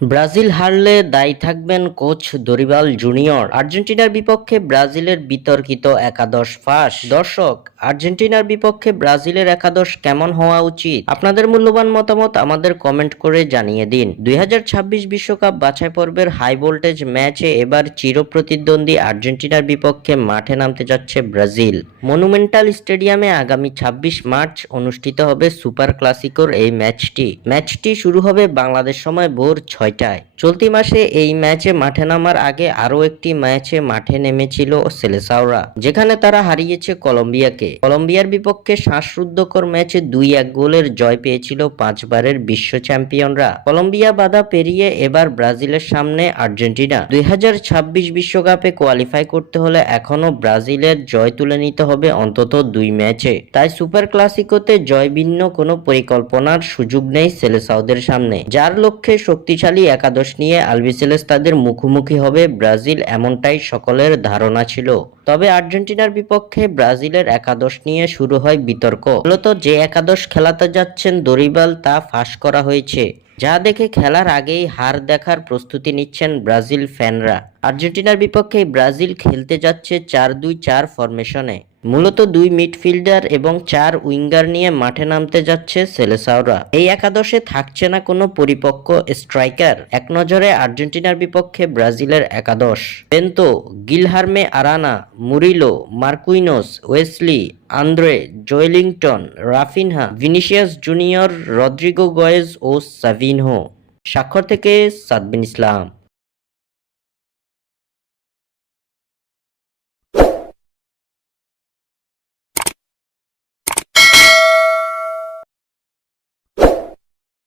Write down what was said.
Brazil হারলে দায়ী থাকবেন কোচ দরিবাল জুনিয়র। আর্জেন্টিনার বিপক্ষে ব্রাজিলের বিতর্কিত একাদশ ফাঁস। দর্শক, আর্জেন্টিনার বিপক্ষে ব্রাজিলের একাদশ কেমন হওয়া উচিত? আপনাদের মূল্যবান মতামত আমাদের কমেন্ট করে জানিয়ে দিন। দুই বিশ্বকাপ বাছাই পর্বের হাই ভোল্টেজ ম্যাচে এবার চিরপ্রতিদ্বন্দ্বী আর্জেন্টিনার বিপক্ষে মাঠে নামতে যাচ্ছে ব্রাজিল। মনুমেন্টাল স্টেডিয়ামে আগামী ২৬ মার্চ অনুষ্ঠিত হবে সুপার ক্লাসিকোর এই ম্যাচটি। ম্যাচটি শুরু হবে বাংলাদেশ সময় ভোর ছয়টায়। চলতি মাসে এই ম্যাচে মাঠে নামার আগে আরও একটি ম্যাচে মাঠে নেমেছিল সেলেসাওরা, যেখানে তারা হারিয়েছে কলম্বিয়াকে। কলম্বিয়ার বিপক্ষে শ্বাসরুদ্ধকর ম্যাচে দুই এক গোলের জয় পেয়েছিল পাঁচবারের বিশ্ব চ্যাম্পিয়নরা। কলম্বিয়া বাধা পেরিয়ে এবার ব্রাজিলের সামনে আর্জেন্টিনা। দুই বিশ্বকাপে কোয়ালিফাই করতে হলে এখনও ব্রাজিলের জয় তুলে নিতে হবে অন্তত দুই ম্যাচে। তাই সুপার ক্লাসিকোতে জয় ভিন্ন কোনো পরিকল্পনার সুযোগ নেই সেলেসাওদের সামনে, যার লক্ষ্যে শক্তিশালী একাদশ নিয়ে আলবিসেলেস তাদের মুখোমুখি হবে ব্রাজিল এমনটাই সকলের ধারণা ছিল। তবে আর্জেন্টিনার বিপক্ষে ব্রাজিলের একাদশ নিয়ে শুরু হয় বিতর্ক। মূলত যে একাদশ খেলাতে যাচ্ছেন দরিবাল তা ফাঁস করা হয়েছে। যা দেখে খেলার আগেই হার দেখার প্রস্তুতি নিচ্ছেন ব্রাজিল ফ্যানরা। আর্জেন্টিনার বিপক্ষে ব্রাজিল খেলতে যাচ্ছে চার দুই চার ফরমেশনে। মূলত দুই মিডফিল্ডার এবং চার উইঙ্গার নিয়ে মাঠে নামতে যাচ্ছে সেলেসাওরা। এই একাদশে থাকছে না কোনো পরিপক্ক স্ট্রাইকার। এক নজরে আর্জেন্টিনার বিপক্ষে ব্রাজিলের একাদশ। Bento, Guilherme Arana, Murillo, Marquinhos, Wesley, Andre, Joelinton, Raphinha, Vinicius Junior, Rodrygo Goes ও সাভিনহো। স্বাক্ষর থেকে সাদবিন ইসলাম।